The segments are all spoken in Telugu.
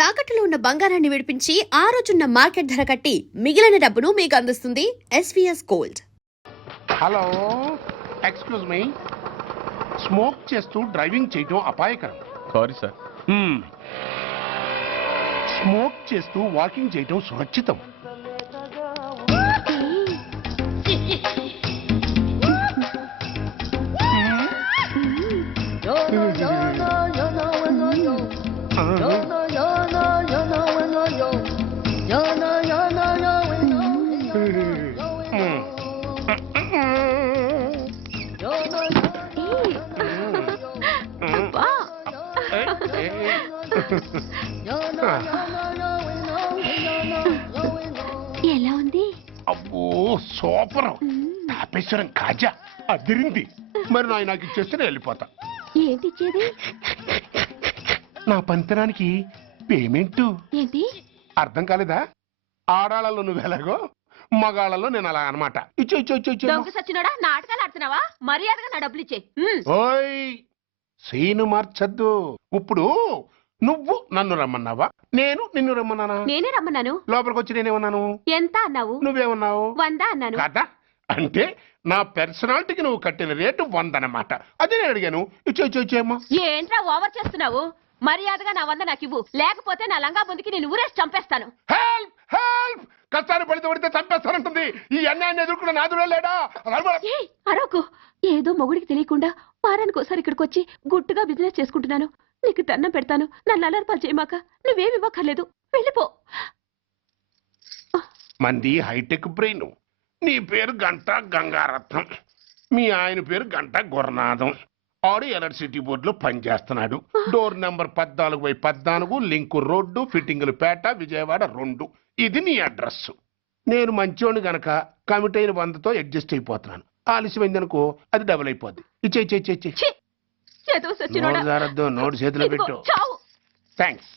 తాకట్టులో ఉన్న బంగారాన్ని విడిపించి ఆ రోజున్న మార్కెట్ ధర కట్టి మిగిలిన డబ్బును మీకు అందిస్తుంది SVS gold. Hello, excuse me. Smoke చేస్తూ డ్రైవింగ్ చేయటం అపాయకరం. Sorry sir. స్మోక్ చేస్తూ వాకింగ్ చేయటం సురక్షితం. ఎలా ఉంది? అబ్బో సూపర్. తాపేశ్వరం కాజా అదిరింది. మరి నాకు ఇచ్చేస్తే నేను వెళ్ళిపోతా. ఏంటి ఇచ్చేది? నా పంతనానికి పేమెంట్. ఏంటి అర్థం కాలేదా? ఆడాళ్ళలో నువ్వు ఎలాగో మగాళ్ళలో నేను అలా అనమాట. ఇచ్చో ఇచ్చో ఇచ్చో ఇచ్చో. దొంగ సచ్చినోడా, నాటకాలు ఆడుతున్నావా? మర్యాదగా నా డబ్బులు ఇచ్చే. ఓయ్ సీను మార్చద్దు. ఇప్పుడు నువ్వు నన్ను రమ్మన్నావా, నేను నిన్ను రమ్మన్నానా? నేనే రమ్మన్నాను. లోపలికి వచ్చి నేనేమన్నాను? ఎంత అన్నావు? నువ్వేమన్నావు? 100 అన్నాను. కదా, అంటే నా పర్సనాలిటీకి నువ్వు కట్టిన రేటు 100 అన్నమాట. అదే నేను అడిగాను. ఇచ్చో ఇచ్చో ఇచ్చేమ్మా. ఏంట్రా ఓవర్ చేస్తున్నావు? మర్యాదగా నా 100 నాకు ఇవ్వు, లేకపోతే నా లంగా ముందుకి నేను ఊరేసి చంపేస్తాను. Help help. కష్టాన్ని పడితే చంపేస్తానంటుంది. ఈ అన్యాయాన్ని ఎదుర్కొన్న నాదుడే లేడా? అరవకు. ఏదో మొగుడికి తెలియకుండా వారానికి ఒకసారి ఇక్కడికి వచ్చి గుట్టుగా బిజినెస్ చేసుకుంటున్నాను. నీకు దండం పెడతాను, నన్ను అలర్పాలు చేయమాక. నువ్వేమి ఇవ్వక్కర్లేదు, వెళ్ళిపో. మంది హైటెక్ బ్రెయిన్. నీ పేరు గంట గంగారత్నం, మీ ఆయన పేరు గంట గురనాథం. ఆడు ఎలక్ట్రిసిటీ బోర్డులో పనిచేస్తున్నాడు. డోర్ నెంబర్ 14/14, లింకు రోడ్డు, ఫిట్టింగులు పేట, విజయవాడ 2. ఇది నీ అడ్రస్. నేను మంచోని గనక కమిట్ అయిన 100తో అడ్జస్ట్ అయిపోతున్నాను. ఆలస్యమైందనుకో అది డబుల్ అయిపోద్ది. ఇచ్చే నోటు చేతిలో పెట్టు. థ్యాంక్స్.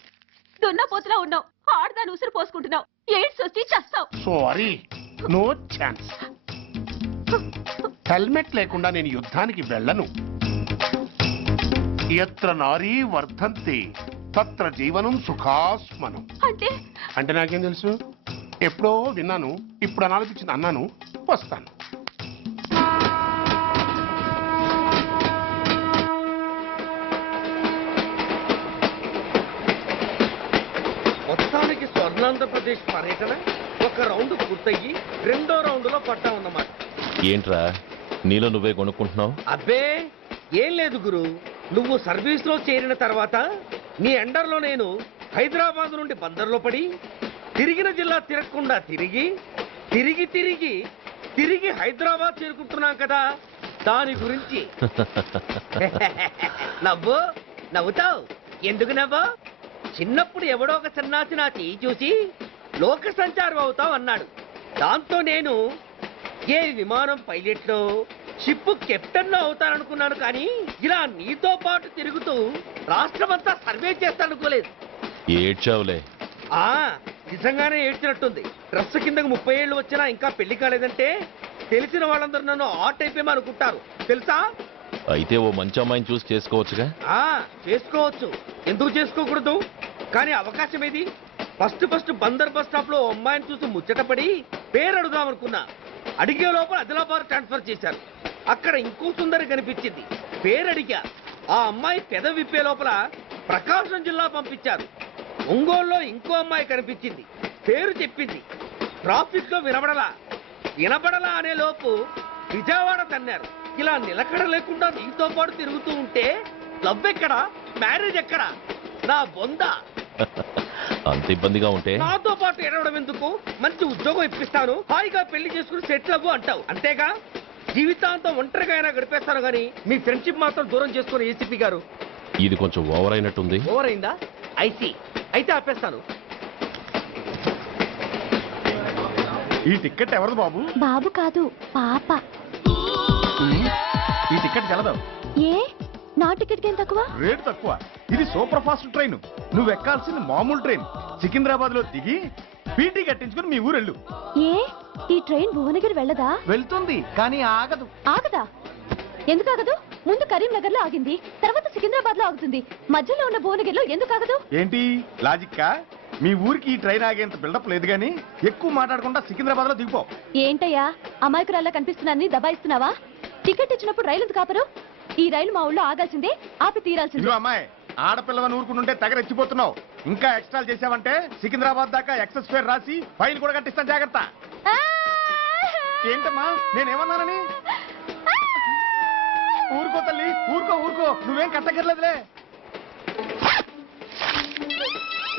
దున్నపోతులా ఉన్నావు, ఆడదాని ఉసురు పోసుకుంటున్నావు. ఎయిడ్స్ వచ్చి చస్తావు. Sorry, no chance. హెల్మెట్ లేకుండా నేను యుద్ధానికి వెళ్ళను. ఎత్ర నారీ వర్ధంతి తత్ర జీవనం సుఖాస్మనం. అంటే నాకేం తెలుసు? ఎప్పుడో విన్నాను, ఇప్పుడు అనాలనిపించింది అన్నాను. వస్తాను. మొత్తానికి స్వర్ణాంధ్రప్రదేశ్ పర్యటన ఒక రౌండ్ పూర్తయ్యి 2వ రౌండ్ లో పట్టామన్నమాట. ఏంట్రా నీలో నువ్వే కొనుక్కుంటున్నావు? అబ్బే ఏం లేదు గురు. నువ్వు సర్వీస్ లో చేరిన తర్వాత నీ అండర్లో నేను హైదరాబాద్ నుండి బందర్లో పడి తిరిగిన జిల్లా తిరగకుండా తిరిగి తిరిగి తిరిగి తిరిగి హైదరాబాద్ చేరుకుంటున్నాం కదా, దాని గురించి. నవ్వుతావు ఎందుకు నవ్వు? చిన్నప్పుడు ఎవడో ఒక సన్నాసి నా చెయ్యి చూసి లోక సంచారం అవుతావు అన్నాడు. దాంతో నేను ఏ విమానం పైలట్లో షిప్ కెప్టెన్ అవుతాననుకున్నాను. కానీ ఇలా నీతో పాటు తిరుగుతూ రాష్ట్రమంతా సర్వే చేస్తాననుకోలేదు. ఏడ్చావులే. నిజంగానే ఏడ్చినట్టుంది. డ్రెస్ కిందకు 30 ఏళ్ళు వచ్చినా ఇంకా పెళ్లి కాలేదంటే తెలిసిన వాళ్ళందరూ నన్ను ఆట్ అయిపోయామని అనుకుంటారు తెలుసా? అయితే ఓ మంచి అమ్మాయిని చూసి చేసుకోవచ్చుగా. చేసుకోవచ్చు, ఎందుకు చేసుకోకూడదు? కానీ అవకాశం ఏది? ఫస్ట్ బందర్ బస్ స్టాప్ లో అమ్మాయిని చూసి ముచ్చటపడి పేరు అడుగుదాం అనుకున్నా. అడిగే లోపల ఆదిలాబాద్ ట్రాన్స్ఫర్ చేశారు. అక్కడ ఇంకో సుందరి కనిపించింది. పేరు అడిగా. ఆ అమ్మాయి పెద విప్పే లోపల ప్రకాశం జిల్లా పంపించారు. ఒంగోలులో ఇంకో అమ్మాయి కనిపించింది. పేరు చెప్పింది. ట్రాఫిక్ లో వినబడలా అనే లోపు విజయవాడ తన్నారు. ఇలా నిలకడ లేకుండా నీతో పాటు తిరుగుతూ ఉంటే లవ్ ఎక్కడా, మ్యారేజ్ ఎక్కడా? నా బొంద. అంత ఇబ్బందిగా ఉంటే నాతో పాటు ఎడవడం ఎందుకు? మంచి ఉద్యోగం ఇప్పిస్తాను, హాయిగా పెళ్లి చేసుకుని సెటిల్ అవ్వు అంటావు అంతేగా. జీవితాంతం ఒంటరిగా అయినా గడిపేస్తాను గానీ మీ ఫ్రెండ్షిప్ మాత్రం దూరం చేసుకుని ఏసీపీ గారు. ఇది కొంచెం ఓవర్ అయినట్టుంది. ఓవర్ అయిందా? ఐసీ. అయితే ఆపేస్తాను. ఈ టికెట్ ఎవరిది బాబు? బాబు కాదు, పాప. ఈ టికెట్ తెలదు. ఏ నా టికెట్ ఏం తక్కువ? రేటు తక్కువ. ఇది సూపర్ ఫాస్ట్ ట్రైన్. నువ్వు ఎక్కాల్సింది మామూలు ట్రైన్. సికింద్రాబాద్ లో దిగి పీటీ కట్టించుకుని మీ ఊరెళ్ళు. ఏ ఈ ట్రైన్ భువనగిరి వెళ్ళదా? వెళ్తుంది కానీ ఆగదు. ఆగదా? ఎందుకు ఆగదు? ముందు కరీంనగర్ లో ఆగింది, తర్వాత సికింద్రాబాద్ లో ఆగుతుంది. మధ్యలో ఉన్న భువనగిరిలో ఎందుకు ఆగదు? ఏంటి లాజిక్కా? మీ ఊరికి ఈ ట్రైన్ ఆగేంత బిల్డప్ లేదు గానీ ఎక్కువ మాట్లాడకుండా సికింద్రాబాద్ లో దిగిపో. ఏంటయ్యా అమాయకురాల్లా కనిపిస్తున్నానని దబాయిస్తున్నావా? టికెట్ ఇచ్చినప్పుడు రైలు ఎందుకు ఆపరు? ఈ రైలు మా ఊళ్ళో ఆగాల్సిందే, ఆపి తీరాల్సిందే. ఇదిగో అమ్మాయి, ఆడపిల్లవని ఊరుకుంటుంటే తెగరెచ్చిపోతున్నావు. ఇంకా ఎక్స్ట్రాలు చేసావంటే సికింద్రాబాద్ దాకా ఎక్సెస్ ఫేర్ రాసి ఫైన్ కూడా కట్టిస్తాను, జాగ్రత్త. ఆ! ఏంటమ్మా నేనేమన్నానని? ఊరుకో తల్లి, ఊరుకో ఊరుకో, నువ్వేం కట్టగర్లేదులే.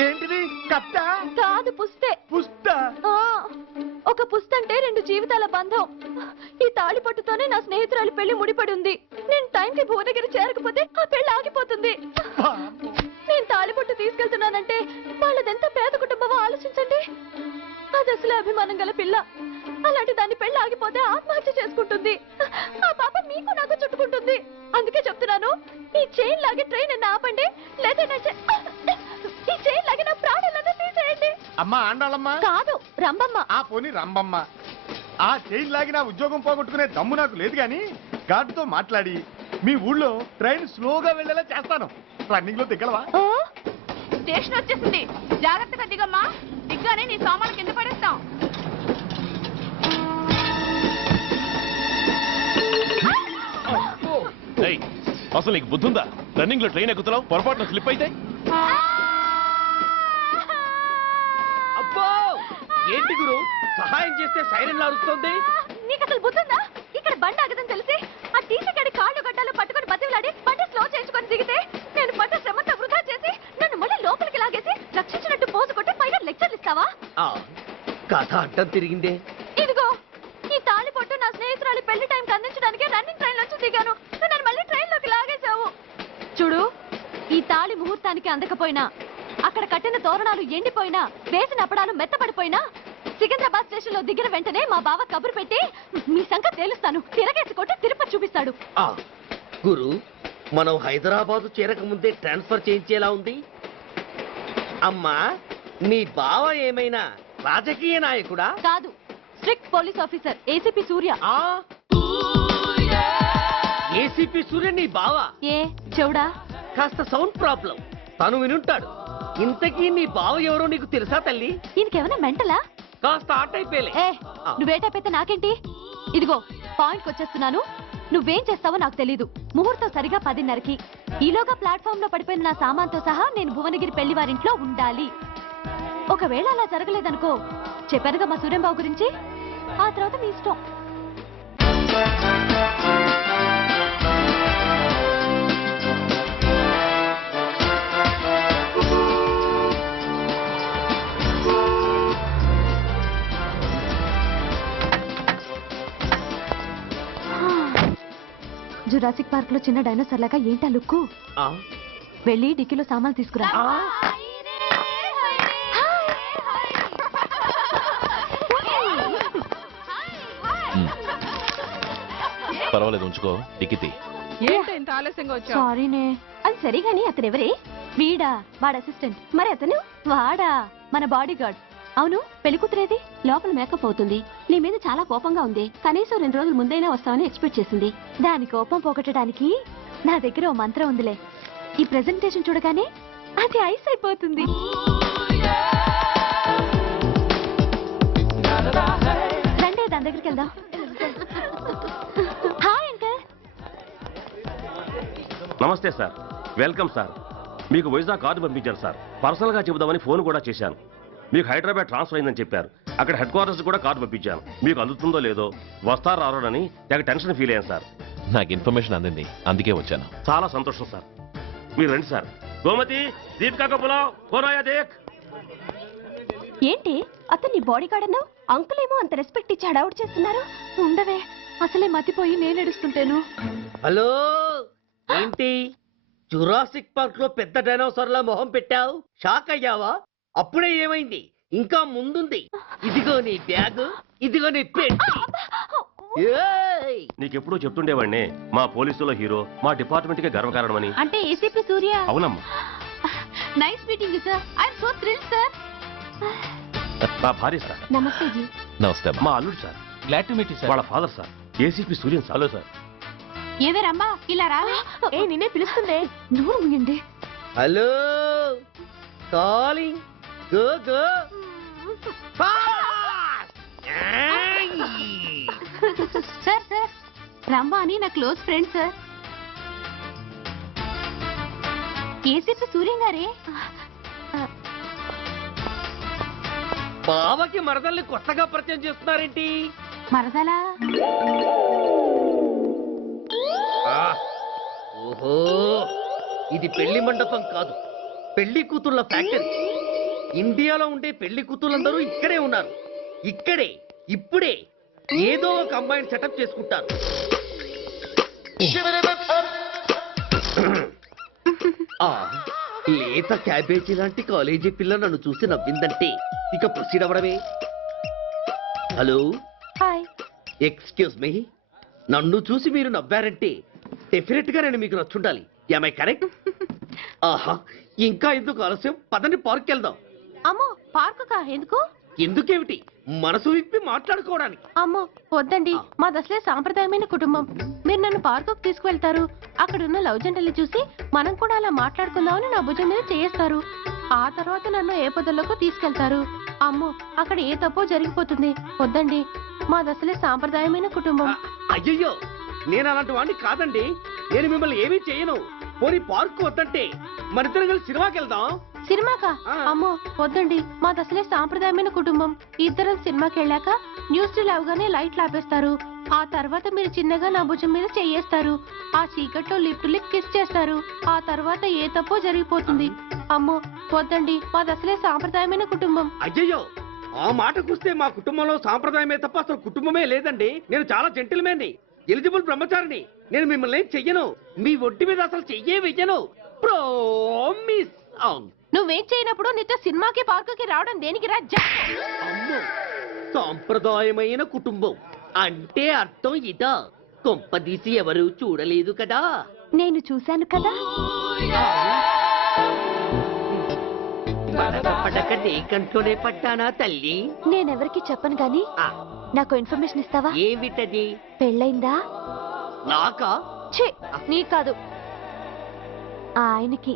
ఏంటిది కట్ట? కాదు పుస్తే. పుష్ట? ఆ, ఒక పుస్తంటే 2 జీవితాల బంధం. ఈ తాళి పట్టుతోనే నా స్నేహితురాలి పెళ్లి ముడిపడి ఉంది. నేను టైంకి భువనగిరి చేరకపోతే ఆ పెళ్లి ఆగిపోతుంది. నేను తాళిపట్టు తీసుకెళ్తున్నానంటే వాళ్ళదెంత పేద కుటుంబమో ఆలోచించండి. అది అసలు అభిమానం గల పిల్ల. అలాంటి దాన్ని పెళ్లి ఆగిపోతే ఆత్మహత్య చేసుకుంటుంది. ఆ పాప మీకు నాకు చుట్టుకుంటుంది. అందుకే చెప్తున్నాను, ఈ చైన్ లాగే ట్రైన్ ఆపండి, లేదా ఈ చైన్ లాగే నా ప్రాణాలను తీసేయండి. అమ్మా ఆండాళ్ళమ్మా కాదు రంబమ్మ. ఆ పోని రంబమ్మ. ఆ చైన్ లాగి నా ఉద్యోగం పోగొట్టుకునే దమ్ము నాకు లేదు గాని గార్డుతో మాట్లాడి మీ ఊళ్ళో ట్రైన్ స్లోగా వెళ్ళేలా చేస్తాను. రన్నింగ్ లో దిగలవా? స్టేషన్ వచ్చేసింది, జాగ్రత్తగా దిగమ్మా. దిగ్గానే నీ సామాను కింద పడేస్తాం. ఏయ్, అసలు నీకు బుద్ధుందా? రన్నింగ్ లో ట్రైన్ ఎక్కుతున్నావు, పొరపాటున స్లిప్ అయితే? అబ్బో ఏంటి గురు, సహాయం చేస్తే సైరన్ అరుస్తుంది. నీకు అసలు బుద్ధుందా? ఇక్కడ బండి ఆగదని తెలిసి ఆ టీసీ గడి కాళ్ళు గడ్డాలు పట్టుకొని బతిలాడి బండి స్లో చేయించుకొని దిగితే నేను పడ్డ శ్రమంతా వృధా చేసి నన్ను మళ్ళీ లోపలికి లాగేసి రక్షించినట్టు పోజు కొట్టి పైగా లెక్చర్లు ఇస్తావా? ఆ, కథ అడ్డం తిరిగిందే. ఇదిగో ఈ తాళి పొట్టు నా స్నేహితురాలి పెళ్లి టైంకి అందించడానికి రన్నింగ్ ట్రైన్ నుంచి దిగాను. నన్ను మళ్ళీ ట్రైన్ లోకి లాగేశావు. చూడు, ఈ తాళి ముహూర్తానికి అందకపోయినా, అక్కడ కట్టిన తోరణాలు ఎండిపోయినా, వేసిన అప్పడాలు మెత్తపడిపోయినా, సికింద్రాబాద్ స్టేషన్ లో దిగిన వెంటనే మా బావ కబురు పెట్టి మీ సంగతి తేలుస్తాను, తిరగేసి కొట్టి తిరుపతి చూపిస్తాడు. ఆ గురు, మనం హైదరాబాద్ చేరక ముందే ట్రాన్స్ఫర్ చేయించేలా ఉంది. అమ్మా, నీ బావ ఏమైనా రాజకీయ నాయకుడా? కాదు, స్ట్రిక్ట్ పోలీస్ ఆఫీసర్ ఏసీపీ సూర్య. ఆ ఏసీపీ సూర్య నీ బావ? ఏ చెవుడా? కాస్త సౌండ్ ప్రాబ్లం, తను వినుంటాడు. ఇంతకీ నీ బావ ఎవరో నీకు తెలుసా తల్లి? ఈయనకేమైనా మెంటలా? కాస్త ఆ టైపేలే. ఏ నువ్వేటైతే నాకేంటి? ఇదిగో పాయింట్కి వచ్చేస్తున్నాను. నువ్వేం చేస్తావో నాకు తెలీదు. ముహూర్తం సరిగా 10:30కి. ఈలోగా ప్లాట్ఫామ్ లో పడిపోయిన నా సామాన్తో సహా నేను భువనగిరి పెళ్లి వారింట్లో ఉండాలి. ఒకవేళ అలా జరగలేదనుకో, చెప్పానుగా మా సూర్యంబాబు గురించి, ఆ తర్వాత మీ ఇష్టం. జురాసిక్ పార్క్ లో చిన్న డైనోసార్ లాగా ఏంటా లుక్కు? ఆ, వెళ్ళి డిక్కీలో సామాన్లు తీసుకురా. ఆ, పర్వాలేదు, ఉంచుకో. టిక్కితి. ఏంటో ఇంత ఆలస్యంగా వచ్చావు? సారీనే. అది సరిగాని అతనెవరే? వీడా, వాడ అసిస్టెంట్. మరి అతను? వాడా, మన బాడీ గార్డ్. అవును, పెళ్లి కూతురేది? లోపల మేకప్ అవుతుంది. నీ మీద చాలా కోపంగా ఉంది. కనీసం 2 రోజుల ముందైనా వస్తావని ఎక్స్పెక్ట్ చేసింది. దాని కోపం పోగొట్టడానికి నా దగ్గర ఓ మంత్రం ఉందిలే. ఈ ప్రెజెంటేషన్ చూడగానే అది ఐస్ అయిపోతుంది. రండి, దాని దగ్గరికి వెళ్దాం. Hi uncle. నమస్తే సార్, వెల్కమ్ సార్. మీకు వైజాగ్ కార్డు పంపించారు సార్. పర్సనల్గా చెబుదామని ఫోన్ కూడా చేశాను. మీకు హైదరాబాద్ ట్రాన్స్ఫర్ అయిందని చెప్పారు. అక్కడ హెడ్ క్వార్టర్స్ కూడా కార్డు పంపించాను. మీకు అందుతుందో లేదో, వస్తారో రారోనని తెగ టెన్షన్ ఫీల్ అయ్యాను సార్. నాకు ఇన్ఫర్మేషన్ అందింది, అందుకే వచ్చాను. చాలా సంతోషం సార్. మీరు రండి సార్. గోమతి, దీపికా కపులావ్, కోరాయా దేక్. ఏంటి అతన్ని బాడీ గార్డ్ అన్నావు? అంకుల్ ఏమో అంత రెస్పెక్ట్ ఇచ్చి హడావుడు చేస్తున్నారు. ఉండవే, అసలే మతిపోయి నేను ఏడుస్తుంటాను. హలో, ఏంటి జురాసిక్ పార్క్ లో పెద్ద డైనోసార్ లా మొహం పెట్టావు? షాక్ అయ్యావా? అప్పుడే ఏమైంది? ఇంకా ముందుంది. ఇదిగో నీ బ్యాగ్, ఇదిగో నీ పెట్టి. ఏయ్! నీకెప్పుడూ చెప్తుండేవాడిని, మా పోలీసులో హీరో, మా డిపార్ట్మెంట్ కి గర్వకారణమని. అంటే ఏసీపీ సూర్య. అవునమ్మా. Nice meeting sir. I'm so thrilled sir. మా భార్య సార్. నమస్తే జీ. నమస్తే అమ్మా. మా అల్లుడు sir. Glad to meet you sir. వాళ్ళ father sir, ACP Suryan sir. Hello sir. ఏవే రమ్మా ఇలా రావే. ఏ నిన్నే పిలుస్తుందే, నువ్వు ముయ్యండి. Hello calling go go sir sir రమ్మ అని నా close friend sir. ACP Suryam గారే. బావకి మరదల్ని కొత్తగా పరిచయం చేస్తున్నారేంటి? మరదలా? ఓహో, ఇది పెళ్లి మండపం కాదు, పెళ్లి కూతుళ్ళ ఫ్యాక్టరీ. ఇండియాలో ఉండే పెళ్లి కూతుళ్ళందరూ ఇక్కడే ఉన్నారు. ఇక్కడే ఇప్పుడే ఏదో ఒక అమ్మాయిని సెటప్ చేసుకుంటారు. ఆ, లేత క్యాబేజీ లాంటి కాలేజీ పిల్ల నన్ను చూసి నవ్విందంటే ఇక ప్రొసీడ్ అవ్వడమే. Hello, hi. ఎక్స్క్యూజ్ మీ, నన్ను చూసి మీరు నవ్వారంటే డెఫినెట్ గా నేను మీకు నచ్చుండాలి. I correct? ఆహా, ఇంకా ఎందుకు ఆలస్యం, పదండి పార్క్ వెళ్దాం. అమ్మో పార్కు కా? ఎందుకు? ఎందుకేమిటి, మనసు విప్పి మాట్లాడుకోవడానికి. అమ్మో వద్దండి, మాది అసలే సాంప్రదాయమైన కుటుంబం. మీరు నన్ను పార్కుకు తీసుకువెళ్తారు, అక్కడ ఉన్న లవ్ జంటలు చూసి మనం కూడా అలా మాట్లాడుకుందామని నా భుజం మీద చేస్తారు. ఆ తర్వాత నన్ను ఏ పొదల్లోకి తీసుకెళ్తారు. అమ్మో అక్కడ ఏ తప్పో జరిగిపోతుంది. వద్దండి, మాది అసలే సాంప్రదాయమైన కుటుంబం. అయ్యయ్యో, నేను అలాంటి వాడిని కాదండి. నేను మిమ్మల్ని ఏమీ చేయను. పోనీ పార్క్ వద్దంటే మరిద్దరం కలిసి సినిమాకి వెళ్దాం. సినిమాకా? ఆ. అమ్మో వద్దండి, మాది అసలే సాంప్రదాయమైన కుటుంబం. ఇద్దరం సినిమాకి వెళ్ళాక న్యూస్ అవగానే లైట్లు ఆపేస్తారు. ఆ తర్వాత మీరు చిన్నగా నా భుజం మీద చెయ్యేస్తారు. ఆ చీకట్లో లిప్ కిస్ చేస్తారు. ఆ తర్వాత ఏ తప్పో జరిగిపోతుంది. అమ్మో వద్దండి, మాది అసలే సాంప్రదాయమైన కుటుంబం. అయ్యయ్యో, ఆ మాటకొస్తే మా కుటుంబంలో సాంప్రదాయమే తప్ప అసలు కుటుంబమే లేదండి. నేను చాలా జెంటిల్మెన్ని, ఎలిజిబుల్ బ్రహ్మచారిని. నేను మిమ్మల్ని ఏం చెయ్యను. మీ ఒంటి మీద అసలు చెయ్యే వెయ్యను. ప్రామిస్. నువ్వేం చేయనప్పుడు నీతో సినిమాకి పార్కుకి రావడం దేనికి రా? అమ్మో, సాంప్రదాయమైన కుటుంబం అంటే అర్థం ఇదా? కొంపదీసి ఎవరు చూడలేదు కదా? నేను చూశాను కదా. పడక నీ కంట్లోనే పడ్డానా తల్లి? నేనెవరికి చెప్పను గాని ఆ, నాకు ఇన్ఫర్మేషన్ ఇస్తావా? ఏమిటది? పెళ్ళైందా? నాకా? ఛీ, నీ కాదు, ఆయనకి.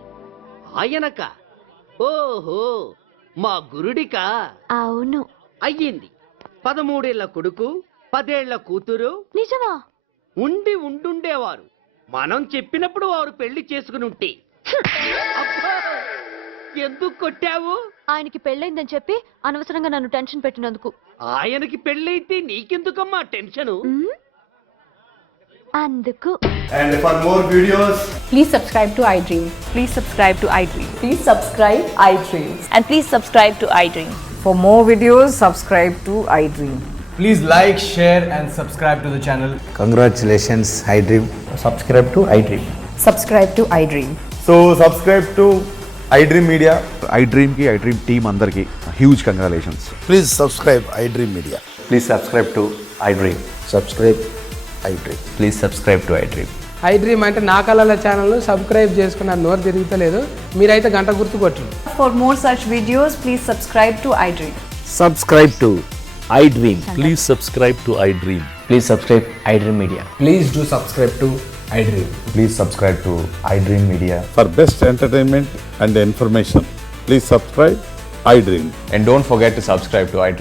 ఆయనక? ఓహో, మా గురుడికా? అవును. అయ్యింది. 13 ఏళ్ల కొడుకు, 10 ఏళ్ల కూతురు నిజమా? ఉండుండేవారు. మనం చెప్పినప్పుడు వారు పెళ్లి చేసుకుని ఉంటే. అబ్బా, ఎందుకు కొట్టావు? ఆయనకి పెళ్ళైందని చెప్పి అనవసరంగా నన్ను టెన్షన్ పెట్టినందుకు. ఆయనకి పెళ్ళైతే నీకెందుకమ్మా టెన్షను? ఉమ్, అందుకు. And for more videos, Please subscribe to iDream. Please subscribe to iDream. Please subscribe iDream. And please subscribe to iDream. For more videos, subscribe to iDream. please like, share and subscribe to the channel. Congratulations, iDream. Subscribe to iDream. Subscribe to iDream. So subscribe to iDream Media. iDream ki iDream team andarki huge congratulations. Please subscribe iDream Media. Please subscribe to iDream. Subscribe iDream. Please subscribe to iDream. iDream అంటే నా కళల ఛానల్ సబ్స్క్రైబ్ చేసుకున్న నోరు తిరుగుతలేదు. మీరైతే గంట గుర్తు కొట్టండి. For more such videos, please subscribe to iDream. Subscribe to iDream. Please subscribe to iDream. Please subscribe iDream Media. Please do subscribe to iDream. Please subscribe to iDream Media. For best entertainment and information, please subscribe iDream. And don't forget to subscribe to iDream.